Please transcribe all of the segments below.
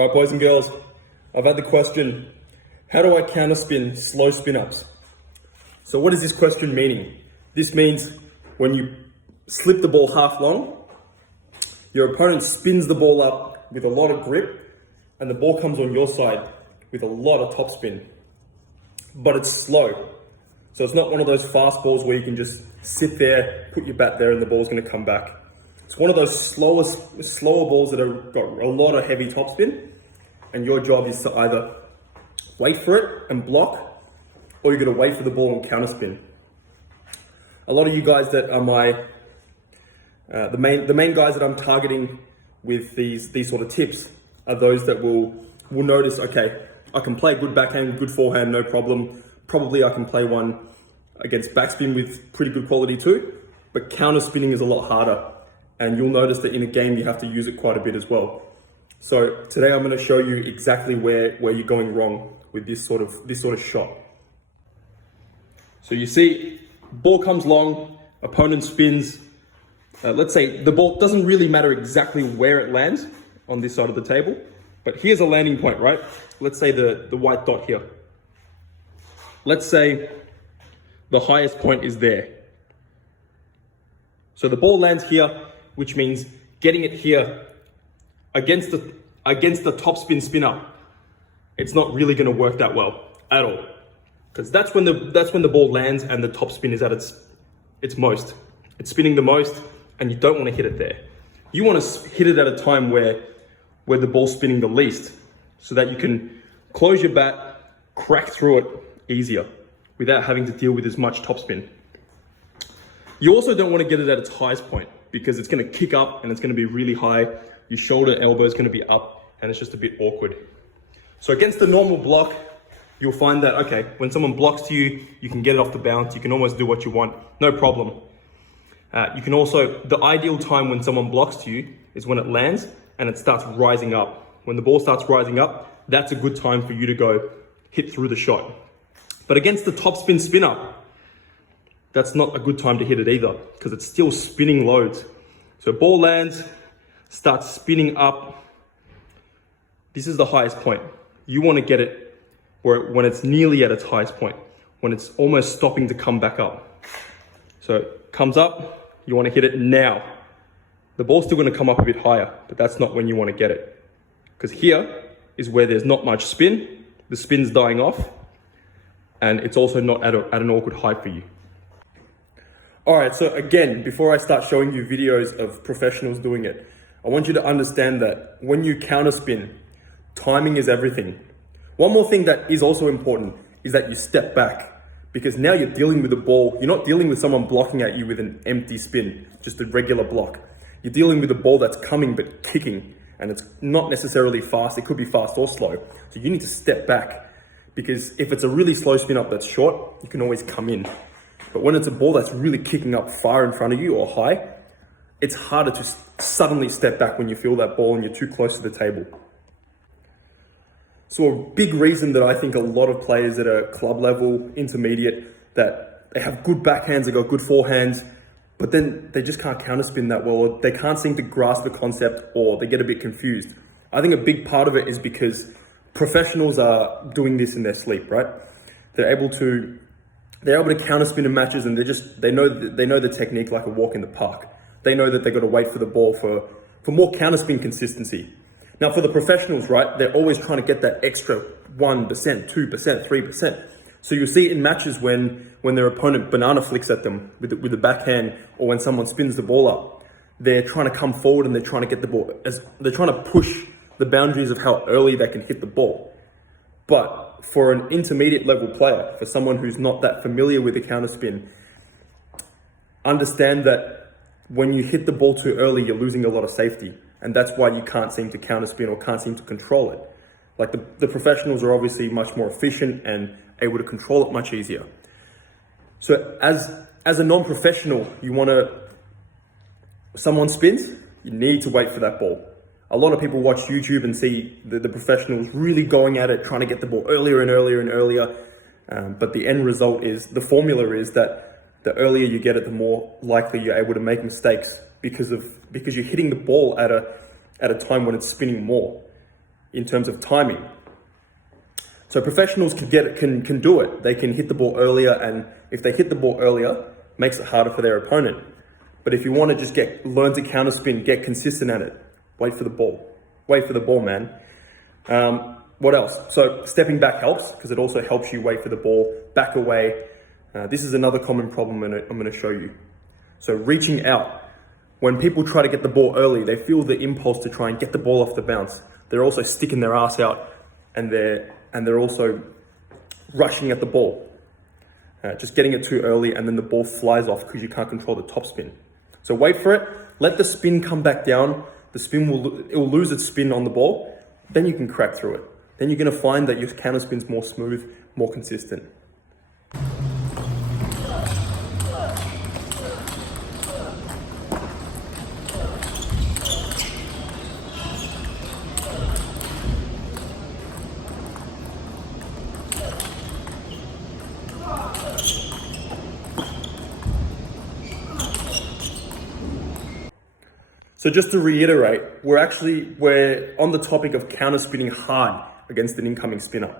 All right, boys and girls, I've had the question, how do I counterspin slow spin ups? So what is this question meaning? This means when you slip the ball half long, your opponent spins the ball up with a lot of grip and the ball comes on your side with a lot of topspin, but it's slow. So it's not one of those fast balls where you can just sit there, put your bat there and the ball's gonna come back. It's one of those slower balls that have got a lot of heavy topspin, and your job is to either wait for it and block, or you're gonna wait for the ball and counterspin. A lot of you guys that are the main guys that I'm targeting with these sort of tips are those that will notice, okay, I can play good backhand, good forehand, no problem. Probably I can play one against backspin with pretty good quality too, but counterspinning is a lot harder. And you'll notice that in a game, you have to use it quite a bit as well. So today I'm gonna show you exactly where you're going wrong with this sort of shot. So you see, ball comes long, opponent spins. Let's say the ball doesn't really matter exactly where it lands on this side of the table, but here's a landing point, right? Let's say the white dot here. Let's say the highest point is there. So the ball lands here, which means getting it here against the topspin spin up, it's not really going to work that well at all, because that's when the ball lands and the topspin is at its most. It's spinning the most, and you don't want to hit it there. You want to hit it at a time where the ball's spinning the least, so that you can close your bat, crack through it easier without having to deal with as much topspin. You also don't want to get it at its highest point, because it's going to kick up and it's going to be really high. Your shoulder, elbow is going to be up and it's just a bit awkward. So against the normal block, you'll find that, okay, when someone blocks to you, you can get it off the bounce. You can almost do what you want, no problem. You can also, the ideal time when someone blocks to you is when it lands and it starts rising up. When the ball starts rising up, that's a good time for you to go hit through the shot. But against the topspin spin up, that's not a good time to hit it either, because it's still spinning loads. So ball lands, starts spinning up. This is the highest point. You want to get it when it's nearly at its highest point, when it's almost stopping to come back up. So it comes up, you want to hit it now. The ball's still going to come up a bit higher, but that's not when you want to get it. Because here is where there's not much spin, the spin's dying off, and it's also not at an awkward height for you. All right, so again, before I start showing you videos of professionals doing it, I want you to understand that when you counterspin, timing is everything. One more thing that is also important is that you step back, because now you're dealing with the ball. You're not dealing with someone blocking at you with an empty spin, just a regular block. You're dealing with a ball that's coming but kicking, and it's not necessarily fast. It could be fast or slow. So you need to step back, because if it's a really slow spin up that's short, you can always come in. But when it's a ball that's really kicking up far in front of you or high, it's harder to suddenly step back when you feel that ball and you're too close to the table. So a big reason that I think a lot of players that are club level, intermediate, that they have good backhands, they got good forehands, but then they just can't counterspin that well, or they can't seem to grasp the concept, or they get a bit confused. I think a big part of it is because professionals are doing this in their sleep, right? They're able to counterspin in matches, and they know the technique like a walk in the park. They know that they've got to wait for the ball for more counterspin consistency. Now for the professionals, right, they're always trying to get that extra 1%, 2%, 3%. So you'll see it in matches when their opponent banana flicks at them with the backhand, or when someone spins the ball up, they're trying to come forward and they're trying to get the ball, they're trying to push the boundaries of how early they can hit the ball. But for an intermediate level player, for someone who's not that familiar with the counterspin, understand that when you hit the ball too early, you're losing a lot of safety. And that's why you can't seem to counterspin or can't seem to control it. Like the professionals are obviously much more efficient and able to control it much easier. So as a non-professional, someone spins, you need to wait for that ball. A lot of people watch YouTube and see the professionals really going at it, trying to get the ball earlier and earlier and earlier. But the end result is, the formula is that the earlier you get it, the more likely you're able to make mistakes, because you're hitting the ball at a time when it's spinning more. in terms of timing. So professionals can do it. They can hit the ball earlier, and if they hit the ball earlier, makes it harder for their opponent. But if you want to just learn to counterspin, get consistent at it, wait for the ball. Wait for the ball, man. What else? So stepping back helps, because it also helps you wait for the ball, back away. This is another common problem I'm going to show you. So reaching out. When people try to get the ball early, they feel the impulse to try and get the ball off the bounce. They're also sticking their ass out, and they're also rushing at the ball. Just getting it too early, and then the ball flies off because you can't control the topspin. So wait for it, let the spin come back down. The spin will lose its spin on the ball. Then you can crack through it. Then you're going to find that your counterspin's more smooth, more consistent. So just to reiterate, we're on the topic of counterspinning hard against an incoming spinner.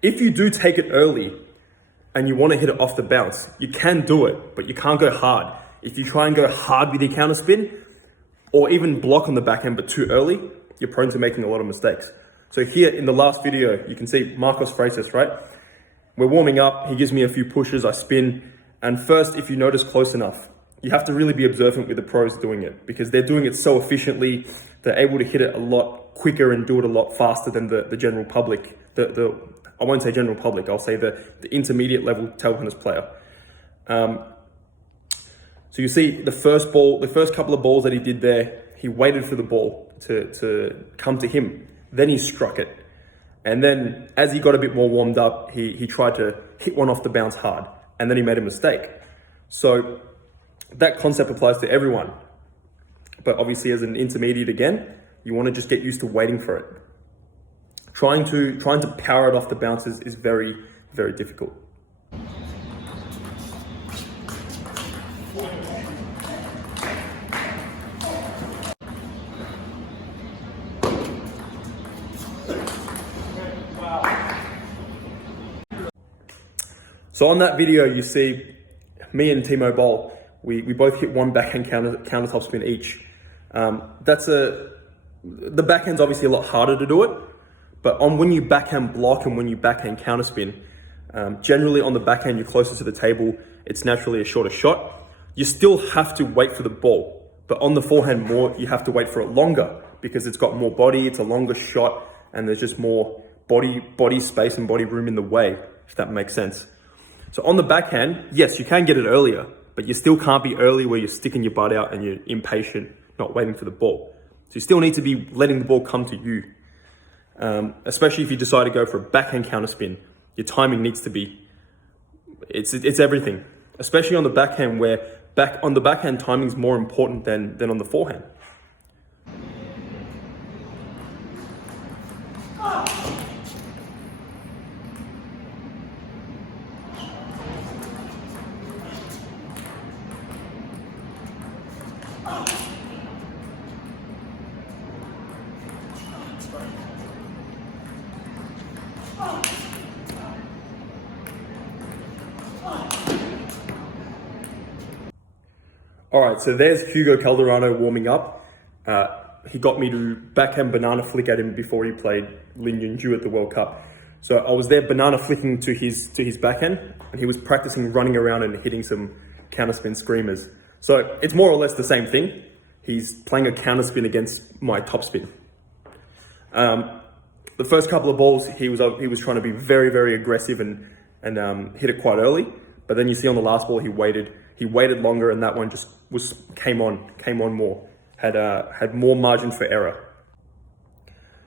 If you do take it early and you want to hit it off the bounce, you can do it, but you can't go hard. If you try and go hard with your counterspin, or even block on the backhand but too early, you're prone to making a lot of mistakes. So here in the last video, you can see Marcos Freitas, right? We're warming up, he gives me a few pushes, I spin, and first, if you notice close enough, you have to really be observant with the pros doing it, because they're doing it so efficiently. They're able to hit it a lot quicker and do it a lot faster than the general public. I won't say general public, I'll say the intermediate level table tennis player. So you see the first couple of balls that he did there, he waited for the ball to come to him. Then he struck it. And then as he got a bit more warmed up, he tried to hit one off the bounce hard, and then he made a mistake. So that concept applies to everyone. But obviously as an intermediate again, you want to just get used to waiting for it. Trying to power it off the bounces is very, very difficult. So on that video, you see me and Timo Boll, we both hit one backhand counter topspin each. The backhand's obviously a lot harder to do it, but when you backhand block and when you backhand counterspin, generally on the backhand you're closer to the table, it's naturally a shorter shot. You still have to wait for the ball, but on the forehand you have to wait for it longer because it's got more body, it's a longer shot, and there's just more body space and body room in the way, if that makes sense. So on the backhand, yes, you can get it earlier, but you still can't be early where you're sticking your butt out and you're impatient, not waiting for the ball. So you still need to be letting the ball come to you. Especially if you decide to go for a backhand counterspin, your timing needs to be, it's everything. Especially on the backhand where on the backhand timing is more important than on the forehand. All right, so there's Hugo Calderano warming up. He got me to backhand banana flick at him before he played Lin Yunju at the World Cup. So I was there banana flicking to his backhand, and he was practicing running around and hitting some counterspin screamers. So it's more or less the same thing. He's playing a counterspin against my topspin. The first couple of balls, he was trying to be very, very aggressive and hit it quite early. But then you see on the last ball, he waited longer, and that one just came on more, had more margin for error.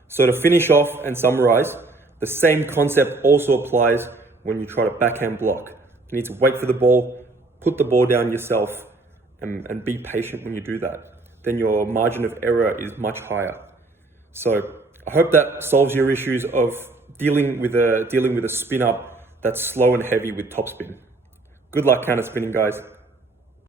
So to finish off and summarize, the same concept also applies when you try to backhand block. You need to wait for the ball, put the ball down yourself, and be patient when you do that. Then your margin of error is much higher. So I hope that solves your issues of dealing with a spin up that's slow and heavy with topspin. Good luck counterspinning, guys.